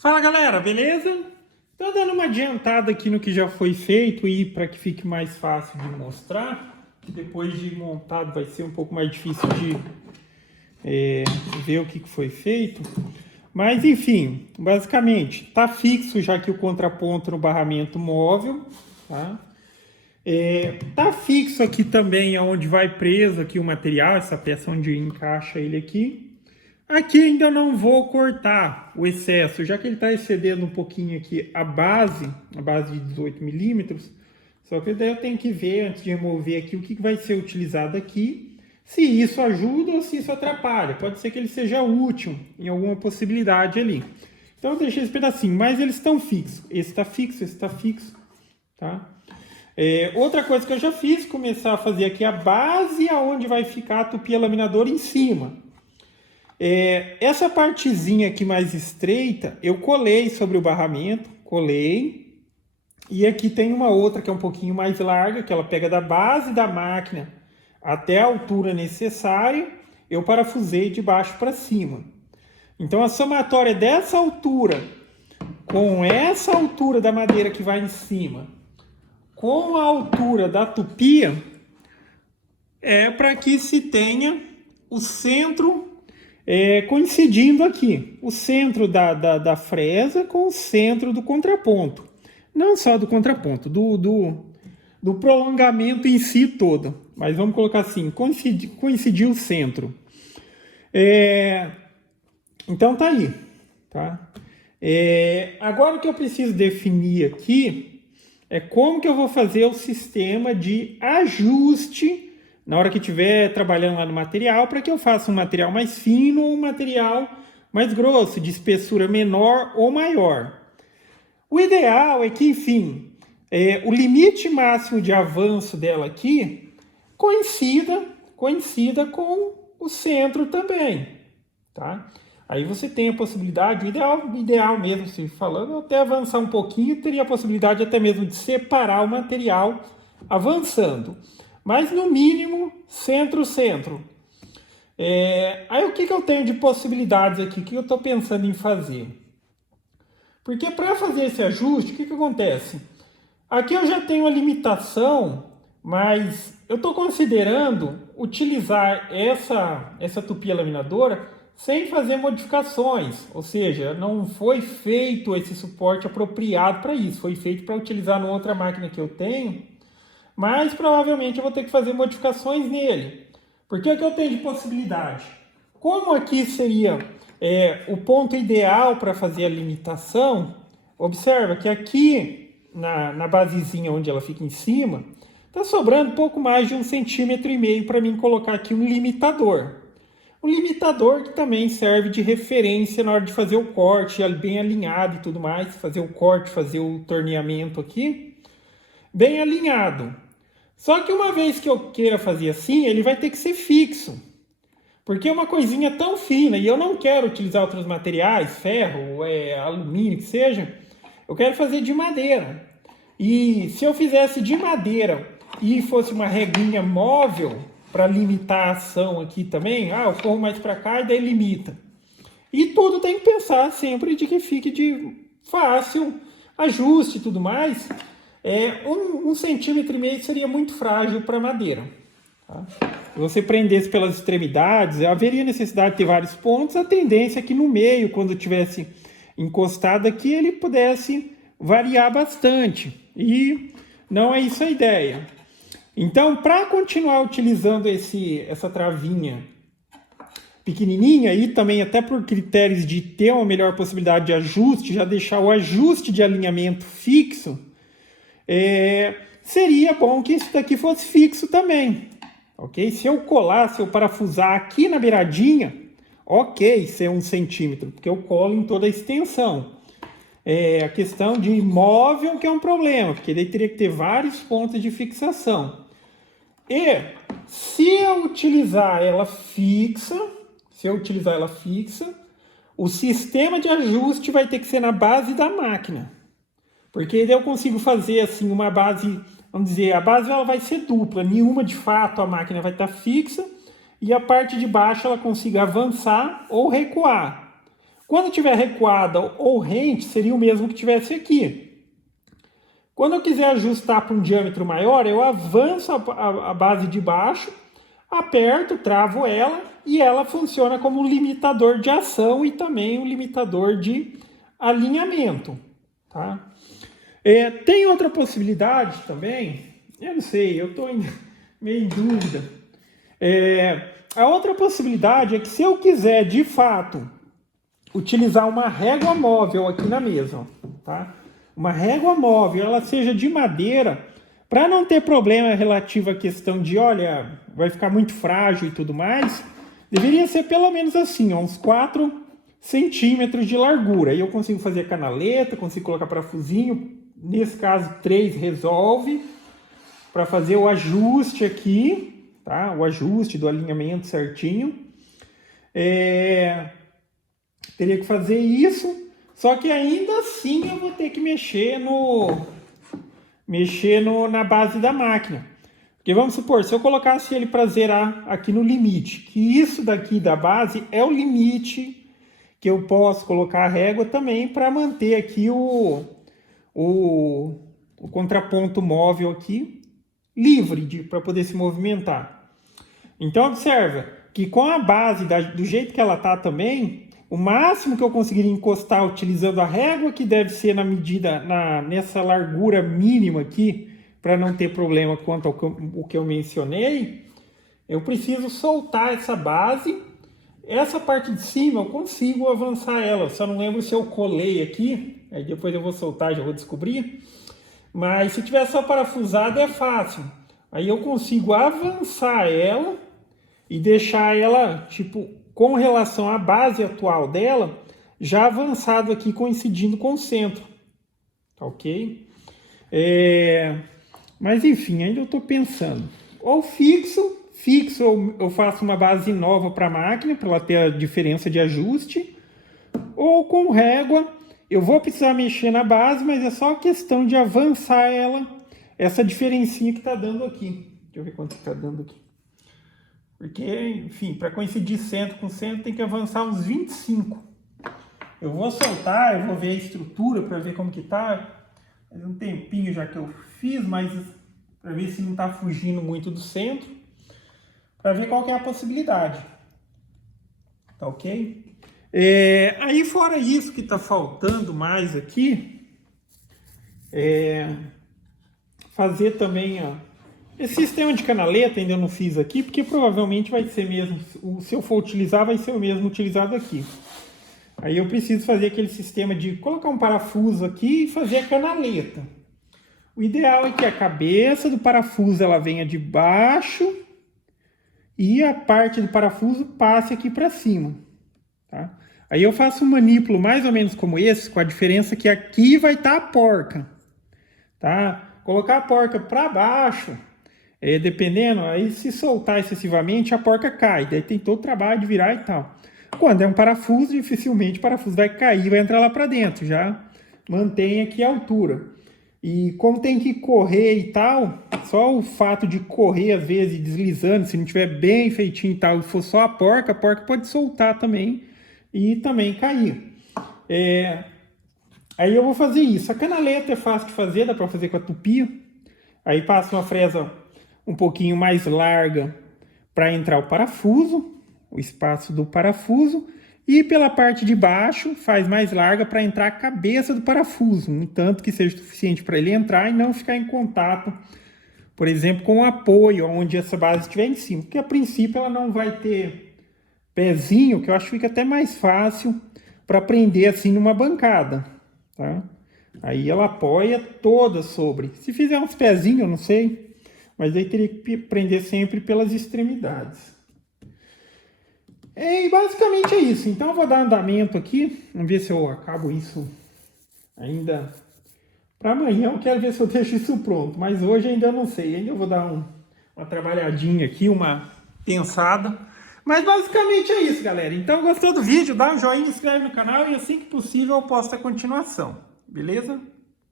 Fala galera, beleza? Tô dando uma adiantada aqui no que já foi feito e para que fique mais fácil de mostrar, que depois de montado vai ser um pouco mais difícil de ver o que foi feito. Mas enfim, basicamente, tá fixo já que o contraponto no barramento móvel, tá? Tá fixo aqui também onde vai preso aqui o material, essa peça onde encaixa ele aqui. Aqui ainda não vou cortar o excesso, já que ele está excedendo um pouquinho aqui a base de 18 milímetros. Só que daí eu tenho que ver, antes de remover aqui, o que vai ser utilizado aqui. Se isso ajuda ou se isso atrapalha. Pode ser que ele seja útil em alguma possibilidade ali. Então eu deixei esse pedacinho, mas eles estão fixos. Esse está fixo, esse está fixo. Tá? Outra coisa que eu já fiz, começar a fazer aqui a base aonde vai ficar a tupia laminadora em cima. Essa partezinha aqui mais estreita, eu colei sobre o barramento, colei. E aqui tem uma outra que é um pouquinho mais larga, que ela pega da base da máquina até a altura necessária. Eu parafusei de baixo para cima. Então a somatória dessa altura com essa altura da madeira que vai em cima, com a altura da tupia, é para que se tenha o centro coincidindo aqui, o centro da fresa com o centro do contraponto. Não só do contraponto, do prolongamento em si todo. Mas vamos colocar assim, coincidir o centro. Então tá aí. Tá? Agora o que eu preciso definir aqui é como que eu vou fazer o sistema de ajuste na hora que estiver trabalhando lá no material, para que eu faça um material mais fino ou um material mais grosso, de espessura menor ou maior. O ideal é que, enfim, o limite máximo de avanço dela aqui coincida com o centro também. Tá? Aí você tem a possibilidade, o ideal mesmo, se falando, até avançar um pouquinho, teria a possibilidade até mesmo de separar o material avançando. Mas no mínimo, centro. Aí o que eu tenho de possibilidades aqui? O que eu estou pensando em fazer? Porque para fazer esse ajuste, o que acontece? Aqui eu já tenho a limitação, mas eu estou considerando utilizar essa tupia laminadora sem fazer modificações. Ou seja, não foi feito esse suporte apropriado para isso. Foi feito para utilizar numa outra máquina que eu tenho. Mas provavelmente eu vou ter que fazer modificações nele. Porque o que eu tenho de possibilidade? Como aqui seria o ponto ideal para fazer a limitação, observa que aqui na basezinha onde ela fica em cima, está sobrando pouco mais de 1,5 cm para mim colocar aqui um limitador. Um limitador que também serve de referência na hora de fazer o corte, bem alinhado e tudo mais, fazer o corte, fazer o torneamento aqui, bem alinhado. Só que uma vez que eu queira fazer assim, ele vai ter que ser fixo. Porque é uma coisinha tão fina e eu não quero utilizar outros materiais, ferro, alumínio, que seja. Eu quero fazer de madeira. E se eu fizesse de madeira e fosse uma reguinha móvel para limitar a ação aqui também, eu corro mais para cá e daí limita. E tudo tem que pensar sempre de que fique de fácil ajuste e tudo mais. 1,5 cm seria muito frágil para madeira. Tá? Se você prendesse pelas extremidades, haveria necessidade de ter vários pontos. A tendência é que no meio, quando tivesse encostado aqui, ele pudesse variar bastante. E não é isso a ideia. Então, para continuar utilizando essa travinha pequenininha e também até por critérios de ter uma melhor possibilidade de ajuste, já deixar o ajuste de alinhamento fixo, seria bom que isso daqui fosse fixo também, ok? Se eu colar, se eu parafusar aqui na beiradinha, ok, isso é 1 centímetro, porque eu colo em toda a extensão. A questão de imóvel que é um problema, porque daí teria que ter vários pontos de fixação. E se eu utilizar ela fixa, o sistema de ajuste vai ter que ser na base da máquina. Porque daí eu consigo fazer assim uma base, vamos dizer, a base ela vai ser dupla, nenhuma de fato a máquina vai estar fixa e a parte de baixo ela consiga avançar ou recuar. Quando tiver recuada ou rente, seria o mesmo que tivesse aqui. Quando eu quiser ajustar para um diâmetro maior, eu avanço a base de baixo, aperto, travo ela e ela funciona como um limitador de ação e também um limitador de alinhamento. Tá? Tem outra possibilidade também, eu não sei, eu estou meio em dúvida. A outra possibilidade é que se eu quiser de fato utilizar uma régua móvel aqui na mesa, tá? Uma régua móvel, ela seja de madeira, para não ter problema relativo à questão de, olha, vai ficar muito frágil e tudo mais, deveria ser pelo menos assim, ó, uns 4 centímetros de largura. Aí eu consigo fazer canaleta, consigo colocar parafusinho, nesse caso 3 resolve, para fazer o ajuste aqui, tá? O ajuste do alinhamento certinho. Teria que fazer isso, só que ainda assim eu vou ter que mexer na base da máquina. Porque vamos supor, se eu colocasse ele para zerar aqui no limite, que isso daqui da base é o limite que eu posso colocar a régua também para manter aqui o contraponto móvel aqui livre para poder se movimentar. Então observa que com a base do jeito que ela está também, o máximo que eu conseguiria encostar utilizando a régua, que deve ser na medida, nessa largura mínima aqui, para não ter problema quanto ao que eu mencionei, eu preciso soltar essa base. Essa parte de cima eu consigo avançar ela, só não lembro se eu colei aqui, aí depois eu vou soltar, já vou descobrir. Mas se tiver só parafusado é fácil. Aí eu consigo avançar ela e deixar ela, tipo, com relação à base atual dela, já avançado aqui, coincidindo com o centro. Tá ok? Mas enfim, ainda eu estou pensando. Ou fixo eu faço uma base nova para a máquina, para ela ter a diferença de ajuste. Ou com régua, eu vou precisar mexer na base, mas é só questão de avançar ela, essa diferencinha que está dando aqui. Deixa eu ver quanto está dando aqui. Porque, enfim, para coincidir centro com centro tem que avançar uns 25. Eu vou soltar, eu vou ver a estrutura para ver como que tá. Faz um tempinho já que eu fiz, mas para ver se não está fugindo muito do centro. Para ver qual que é a possibilidade. Tá ok? Aí fora isso que está faltando mais aqui, fazer também esse sistema de canaleta ainda não fiz aqui, porque provavelmente vai ser mesmo, se eu for utilizar, vai ser o mesmo utilizado aqui. Aí eu preciso fazer aquele sistema de colocar um parafuso aqui e fazer a canaleta. O ideal é que a cabeça do parafuso ela venha de baixo e a parte do parafuso passe aqui para cima. Tá? Aí eu faço um manípulo mais ou menos como esse, com a diferença que aqui vai estar a porca. Tá? Colocar a porca para baixo, dependendo, aí se soltar excessivamente a porca cai, daí tem todo o trabalho de virar e tal. Quando é um parafuso, dificilmente o parafuso vai cair, vai entrar lá para dentro, já mantém aqui a altura. E como tem que correr e tal, só o fato de correr às vezes deslizando, se não tiver bem feitinho e tal, e for só a porca pode soltar também e também cair. Aí eu vou fazer isso. A canaleta é fácil de fazer, dá para fazer com a tupia. Aí passa uma fresa um pouquinho mais larga para entrar o parafuso, o espaço do parafuso, e pela parte de baixo faz mais larga para entrar a cabeça do parafuso, no tanto que seja suficiente para ele entrar e não ficar em contato, por exemplo, com o apoio, onde essa base estiver em cima, porque a princípio ela não vai ter pezinho, que eu acho que fica até mais fácil para prender assim numa bancada, tá? Aí ela apoia toda sobre. Se fizer uns pezinhos, eu não sei, mas aí teria que prender sempre pelas extremidades. E basicamente é isso. Então eu vou dar andamento aqui. Vamos ver se eu acabo isso ainda. Para amanhã eu quero ver se eu deixo isso pronto. Mas hoje ainda não sei. Ainda eu vou dar uma trabalhadinha aqui, uma pensada. Mas basicamente é isso, galera. Então gostou do vídeo? Dá um joinha, inscreve no canal e assim que possível eu posto a continuação. Beleza?